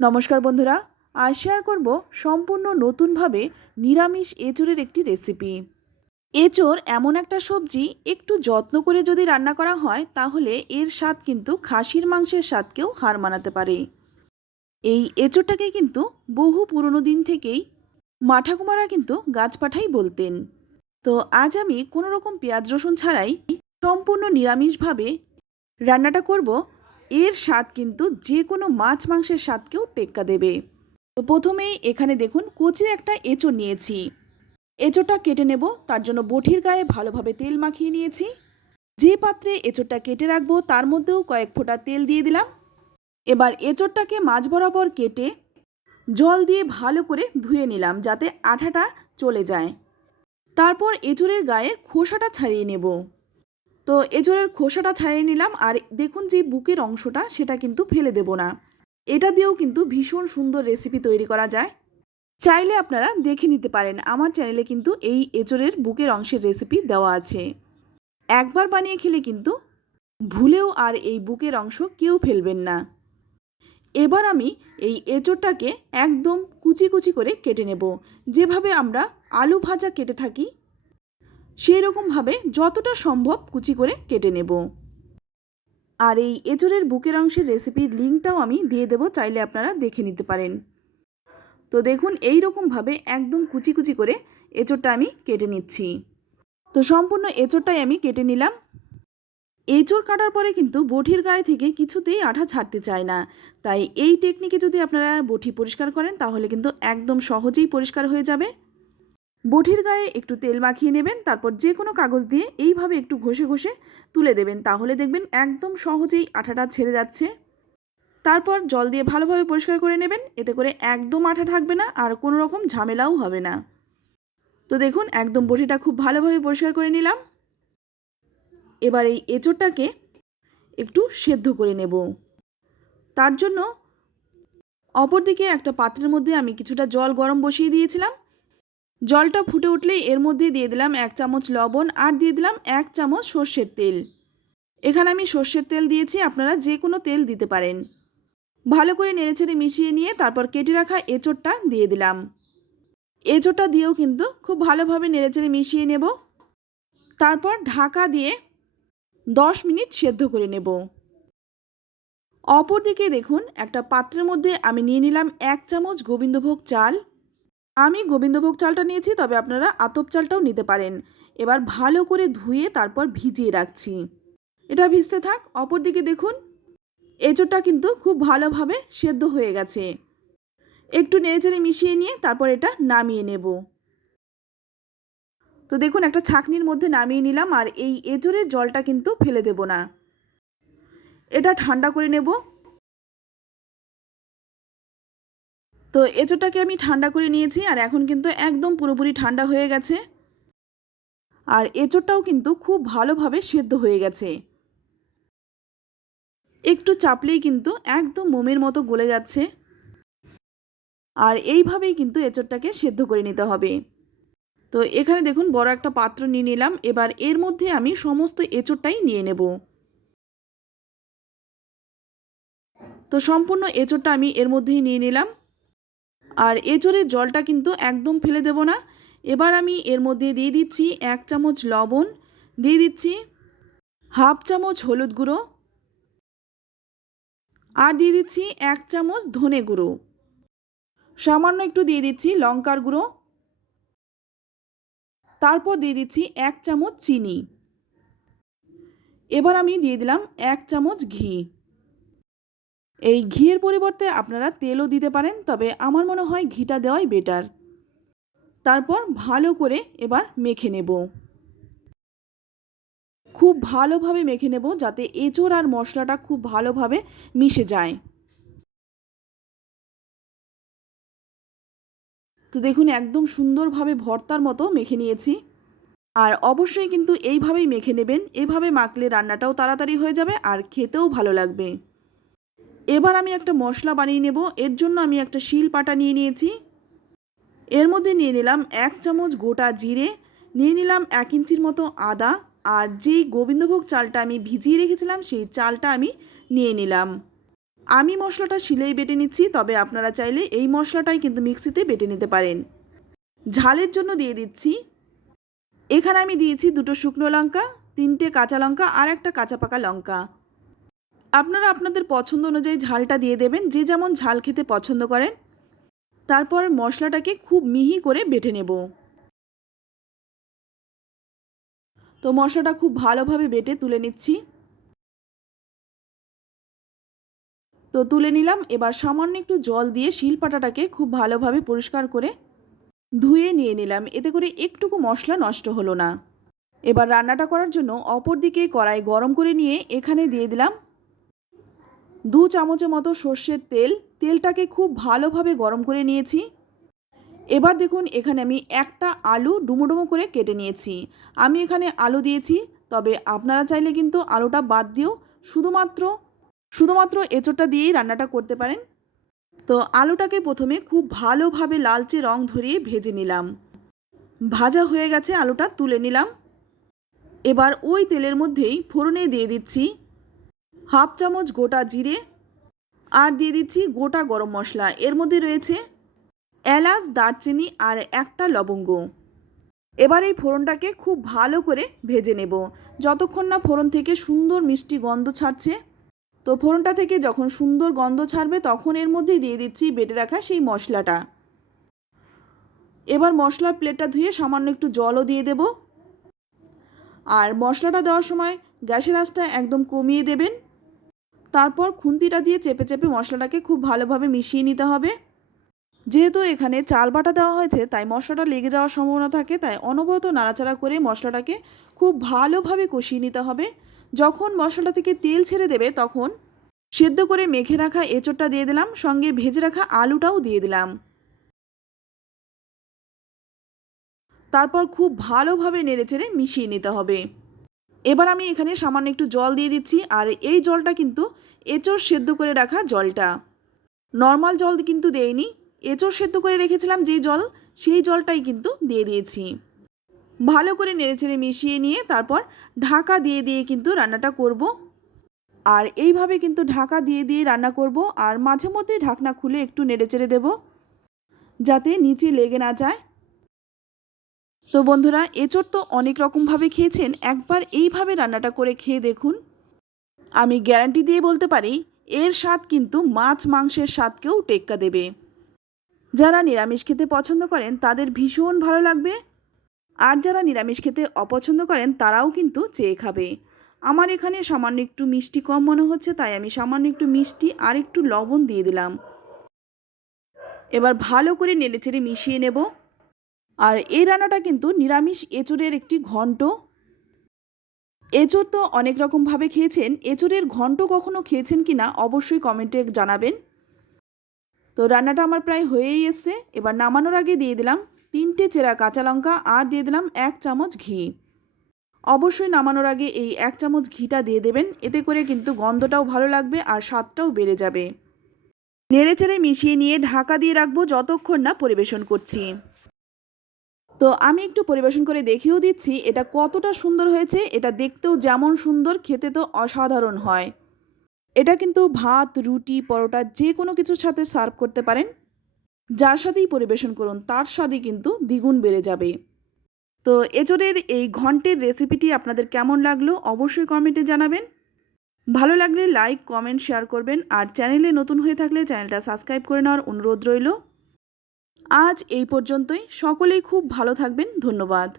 নমস্কার বন্ধুরা, আজ শেয়ার করব সম্পূর্ণ নতুনভাবে নিরামিষ এঁচোড়ের একটি রেসিপি। এঁচোড় এমন একটা সবজি, একটু যত্ন করে যদি রান্না করা হয় তাহলে এর স্বাদ কিন্তু খাসির মাংসের স্বাদকেও হার মানাতে পারে। এই এঁচোড়টাকে কিন্তু বহু পুরনো দিন থেকেই মা ঠাকুমারা কিন্তু গাছপাঠাই বলতেন। তো আজ আমি কোনো রকম পেঁয়াজ রসুন ছাড়াই সম্পূর্ণ নিরামিষভাবে রান্নাটা করব। এর স্বাদ কিন্তু যে কোনো মাছ মাংসের স্বাদকেও টেক্কা দেবে। তো প্রথমেই এখানে দেখুন কচি একটা এঁচোড় নিয়েছি। এঁচোড়টা কেটে নেব, তার জন্য বটির গায়ে ভালোভাবে তেল মাখিয়ে নিয়েছি। যে পাত্রে এঁচোড়টা কেটে রাখবো তার মধ্যেও কয়েক ফোঁটা তেল দিয়ে দিলাম। এবার এঁচোড়টাকে মাঝ বরাবর কেটে জল দিয়ে ভালো করে ধুয়ে নিলাম যাতে আঠাটা চলে যায়। তারপর এঁচোড়ের গায়ের খোসাটা ছাড়িয়ে নেব। তো এঁচোড়ের খোসাটা ছাড়িয়ে নিলাম, আর দেখুন যে বুকের অংশটা সেটা কিন্তু ফেলে দেব না। এটা দিয়েও কিন্তু ভীষণ সুন্দর রেসিপি তৈরি করা যায়। চাইলে আপনারা দেখে নিতে পারেন, আমার চ্যানেলে কিন্তু এই এঁচোড়ের বুকের অংশের রেসিপি দেওয়া আছে। একবার বানিয়ে খেলে কিন্তু ভুলেও আর এই বুকের অংশ কেউ ফেলবেন না। এবার আমি এই এঁচোড়টাকে একদম কুচি কুচি করে কেটে নেব, যেভাবে আমরা আলু ভাজা কেটে থাকি সেই রকমভাবে যতটা সম্ভব কুচি করে কেটে নেব। আর এই এঁচোড়ের বুকের অংশের রেসিপির লিঙ্কটাও আমি দিয়ে দেবো, চাইলে আপনারা দেখে নিতে পারেন। তো দেখুন এই রকমভাবে একদম কুচি কুচি করে এঁচোড়টা আমি কেটে নিচ্ছি। তো সম্পূর্ণ এঁচোড়টাই আমি কেটে নিলাম। এঁচোড় কাটার পরে কিন্তু বটির গায়ে থেকে কিছুতেই আঠা ছাড়তে চায় না, তাই এই টেকনিকে যদি আপনারা বটি পরিষ্কার করেন তাহলে কিন্তু একদম সহজেই পরিষ্কার হয়ে যাবে। বটির গায়ে একটু তেল মাখিয়ে নেবেন, তারপর যে কোনো কাগজ দিয়ে এইভাবে একটু ঘষে ঘষে তুলে দেবেন, তাহলে দেখবেন একদম সহজেই আঠাটা ছেড়ে যাচ্ছে। তারপর জল দিয়ে ভালোভাবে পরিষ্কার করে নেবেন, এতে করে একদম আঠা থাকবে না আর কোনো রকম ঝামেলাও হবে না। তো দেখুন একদম বটিটা খুব ভালোভাবে পরিষ্কার করে নিলাম। এবার এই এঁচোড়টাকে একটু সেদ্ধ করে নেব। তার জন্য অপরদিকে একটা পাত্রের মধ্যে আমি কিছুটা জল গরম বসিয়ে দিয়েছিলাম। জলটা ফুটে উঠলেই এর মধ্যে দিয়ে দিলাম 1 চামচ লবণ আর দিয়ে দিলাম 1 চামচ সর্ষের তেল। এখানে আমি সর্ষের তেল দিয়েছি, আপনারা যে কোনো তেল দিতে পারেন। ভালো করে নেড়েচেড়ে মিশিয়ে নিয়ে তারপর কেটে রাখা এঁচোড়টা দিয়ে দিলাম। এঁচোড়টা দিয়েও কিন্তু খুব ভালোভাবে নেড়েচেড়ে মিশিয়ে নেব। তারপর ঢাকা দিয়ে 10 মিনিট সেদ্ধ করে নেব। অপরদিকে দেখুন একটা পাত্রের মধ্যে আমি নিয়ে নিলাম 1 চামচ গোবিন্দভোগ চাল। আমি গোবিন্দভোগ চালটা নিয়েছি, তবে আপনারা আতপ চালটাও নিতে পারেন। এবার ভালো করে ধুয়ে তারপর ভিজিয়ে রাখছি। এটা ভিজতে থাক। অপরদিকে দেখুন এঁচোড়টা কিন্তু খুব ভালোভাবে সেদ্ধ হয়ে গেছে। একটু নেড়েচেড়ে মিশিয়ে নিয়ে তারপর এটা নামিয়ে নেব। তো দেখুন একটা ছাঁকনির মধ্যে নামিয়ে নিলাম, আর এই এঁচোড়ের জলটা কিন্তু ফেলে দেব না, এটা ঠান্ডা করে নেব। তো এঁচোড়টাকে আমি ঠান্ডা করে নিয়েছি, আর এখন কিন্তু একদম পুরোপুরি ঠান্ডা হয়ে গেছে। আর এঁচোড়টাও কিন্তু খুব ভালোভাবে সেদ্ধ হয়ে গেছে। একটু চাপলেই কিন্তু একদম মোমের মতো গলে যাচ্ছে। আর এইভাবেই কিন্তু এঁচোড়টাকে সেদ্ধ করে নিতে হবে। তো এখানে দেখুন বড় একটা পাত্র নিয়ে নিলাম। এবার এর মধ্যে আমি সমস্ত এঁচোড়টাই নিয়ে নেব। তো সম্পূর্ণ এঁচোড়টা আমি এর মধ্যেই নিয়ে নিলাম। আর এঁচোড়ের জলটা কিন্তু একদম ফেলে দেব না। এবার আমি এর মধ্যে দিয়ে দিচ্ছি 1 চামচ লবণ, দিয়ে দিচ্ছি হাফ চামচ হলুদ গুঁড়ো, আর দিয়ে দিচ্ছি 1 চামচ ধনে গুঁড়ো, সামান্য একটু দিয়ে দিচ্ছি লঙ্কার গুঁড়ো, তারপর দিয়ে দিচ্ছি 1 চামচ চিনি। এবার আমি দিয়ে দিলাম 1 চামচ ঘি। এই ঘিয়ের পরিবর্তে আপনারা তেলও দিতে পারেন, তবে আমার মনে হয় ঘিটা দেওয়াই বেটার। তারপর ভালো করে এবার মেখে নেব। খুব ভালোভাবে মেখে নেব যাতে এঁচোড় আর মশলাটা খুব ভালোভাবে মিশে যায়। তো দেখুন একদম সুন্দরভাবে ভর্তার মতো মেখে নিয়েছি। আর অবশ্যই কিন্তু এইভাবেই মেখে নেবেন, এভাবে মাখলে রান্নাটাও তাড়াতাড়ি হয়ে যাবে আর খেতেও ভালো লাগবে। এবার আমি একটা মশলা বানিয়ে নেব। এর জন্য আমি একটা শিলপাটা নিয়ে নিয়েছি। এর মধ্যে নিয়ে নিলাম 1 চামচ গোটা জিরে, নিয়ে নিলাম 1 ইঞ্চির মতো আদা, আর যেই গোবিন্দভোগ চালটা আমি ভিজিয়ে রেখেছিলাম সেই চালটা আমি নিয়ে নিলাম। আমি মশলাটা শিলেই বেটে নিচ্ছি, তবে আপনারা চাইলে এই মশলাটাই কিন্তু মিক্সিতে বেটে নিতে পারেন। ঝালের জন্য দিয়ে দিচ্ছি, এখানে আমি দিয়েছি 2টো শুকনো লঙ্কা, 3টে কাঁচা লঙ্কা আর একটা কাঁচা পাকা লঙ্কা। আপনারা আপনাদের পছন্দ অনুযায়ী ঝালটা দিয়ে দেবেন, যে যেমন ঝাল খেতে পছন্দ করেন। তারপর মশলাটাকে খুব মিহি করে বেটে নেব। তো মশলাটা খুব ভালোভাবে বেটে তুলে নিচ্ছি। তো তুলে নিলাম। এবার সামান্য একটু জল দিয়ে শিলপাটাটাকে খুব ভালোভাবে পরিষ্কার করে ধুয়ে নিয়ে নিলাম, এতে করে একটুকু মশলা নষ্ট হলো না। এবার রান্নাটা করার জন্য অপর দিকে কড়াই গরম করে নিয়ে এখানে দিয়ে দিলাম 2 চামচের মতো সর্ষের তেল। তেলটাকে খুব ভালোভাবে গরম করে নিয়েছি। এবার দেখুন, এখানে আমি একটা আলু ডুমো ডুমো করে কেটে নিয়েছি। আমি এখানে আলু দিয়েছি, তবে আপনারা চাইলে কিন্তু আলুটা বাদ দিয়েও শুধুমাত্র এঁচোড়টা দিয়েই রান্নাটা করতে পারেন। তো আলুটাকে প্রথমে খুব ভালোভাবে লালচে রং ধরিয়ে ভেজে নিলাম। ভাজা হয়ে গেছে, আলুটা তুলে নিলাম। এবার ওই তেলের মধ্যেই ফোড়নে দিয়ে দিচ্ছি 1/2 চামচ গোটা জিরে আর দিয়ে দিচ্ছি গোটা গরম মশলা। এর মধ্যে রয়েছে এলাচ, দারচিনি আর একটা লবঙ্গ। এবার এই ফোড়নটাকে খুব ভালো করে ভেজে নেব, যতক্ষণ না ফোড়ন থেকে সুন্দর মিষ্টি গন্ধ ছাড়ছে। তো ফোড়নটা থেকে যখন সুন্দর গন্ধ ছাড়বে তখন এর মধ্যে দিয়ে দিচ্ছি বেটে রাখা সেই মশলাটা। এবার মশলার প্লেটটা ধুয়ে সামান্য একটু জলও দিয়ে দেব। আর মশলাটা দেওয়ার সময় গ্যাসের আঁচটা একদম কমিয়ে দেবেন। তারপর খুন্তিটা দিয়ে চেপে চেপে মশলাটাকে খুব ভালোভাবে মিশিয়ে নিতে হবে। যেহেতু এখানে চাল বাটা দেওয়া হয়েছে তাই মশলাটা লেগে যাওয়ার সম্ভাবনা থাকে, তাই অনবরত নাড়াচাড়া করে মশলাটাকে খুব ভালোভাবে কষিয়ে নিতে হবে। যখন মশলাটা থেকে তেল ছেড়ে দেবে তখন সেদ্ধ করে মেখে রাখা এঁচোড়টা দিয়ে দিলাম, সঙ্গে ভেজে রাখা আলুটাও দিয়ে দিলাম। তারপর খুব ভালোভাবে নেড়েচেড়ে মিশিয়ে নিতে হবে। এবার আমি এখানে সামান্য একটু জল দিয়ে দিচ্ছি, আর এই জলটা কিন্তু এঁচোড় সেদ্ধ করে রাখা জলটা, নর্মাল জল কিন্তু দেইনি। এঁচোড় সেদ্ধ করে রেখেছিলাম যেই জল, সেই জলটাই কিন্তু দিয়ে দিয়েছি। ভালো করে নেড়েচেড়ে মিশিয়ে নিয়ে তারপর ঢাকা দিয়ে দিয়ে কিন্তু রান্নাটা করব। আর এইভাবে কিন্তু ঢাকা দিয়ে দিয়ে রান্না করব, আর মাঝে মধ্যে ঢাকনা খুলে একটু নেড়েচেড়ে দেব যাতে নিচে লেগে না যায়। তো বন্ধুরা, এঁচোড় তো অনেক রকমভাবে খেয়েছেন, একবার এইভাবে রান্নাটা করে খেয়ে দেখুন। আমি গ্যারান্টি দিয়ে বলতে পারি এর স্বাদ কিন্তু মাছ মাংসের স্বাদকেও টেক্কা দেবে। যারা নিরামিষ খেতে পছন্দ করেন তাদের ভীষণ ভালো লাগবে, আর যারা নিরামিষ খেতে অপছন্দ করেন তারাও কিন্তু চেয়ে খাবে। আমার এখানে সামান্য একটু মিষ্টি কম মনে হচ্ছে, তাই আমি সামান্য একটু মিষ্টি আর একটু লবণ দিয়ে দিলাম। এবার ভালো করে নেড়েচেড়ে মিশিয়ে নেব। আর এই রান্নাটা কিন্তু নিরামিষ এঁচোড়ের একটি ঘন্ট। এঁচোড় তো অনেক রকমভাবে খেয়েছেন, এঁচোড়ের ঘন্ট কখনো খেয়েছেন কি না অবশ্যই কমেন্টে জানাবেন। তো রান্নাটা আমার প্রায় হয়েই এসছে। এবার নামানোর আগে দিয়ে দিলাম 3টে চেরা কাঁচা লঙ্কা আর দিয়ে দিলাম 1 চামচ ঘি। অবশ্যই নামানোর আগে এই 1 চামচ ঘিটা দিয়ে দেবেন, এতে করে কিন্তু গন্ধটাও ভালো লাগবে আর স্বাদটাও বেড়ে যাবে। নেড়েচেড়ে মিশিয়ে নিয়ে ঢাকা দিয়ে রাখবো যতক্ষণ না পরিবেশন করছি। তো আমি একটু পরিবেশন করে দেখিয়েও দিচ্ছি এটা কতটা সুন্দর হয়েছে। এটা দেখতেও যেমন সুন্দর, খেতে তো অসাধারণ হয়। এটা কিন্তু ভাত, রুটি, পরোটা যে কোনো কিছুর সাথে সার্ভ করতে পারেন। যার সাথেই পরিবেশন করুন তার স্বাদই কিন্তু দ্বিগুণ বেড়ে যাবে। তো এঁচোড়ের এই ঘন্টের রেসিপিটি আপনাদের কেমন লাগলো অবশ্যই কমেন্টে জানাবেন। ভালো লাগলে লাইক, কমেন্ট, শেয়ার করবেন, আর চ্যানেলে নতুন হয়ে থাকলে চ্যানেলটা সাবস্ক্রাইব করে নেওয়ার অনুরোধ রইল। আজ এই পর্যন্তই। সকলেই খুব ভালো থাকবেন। ধন্যবাদ।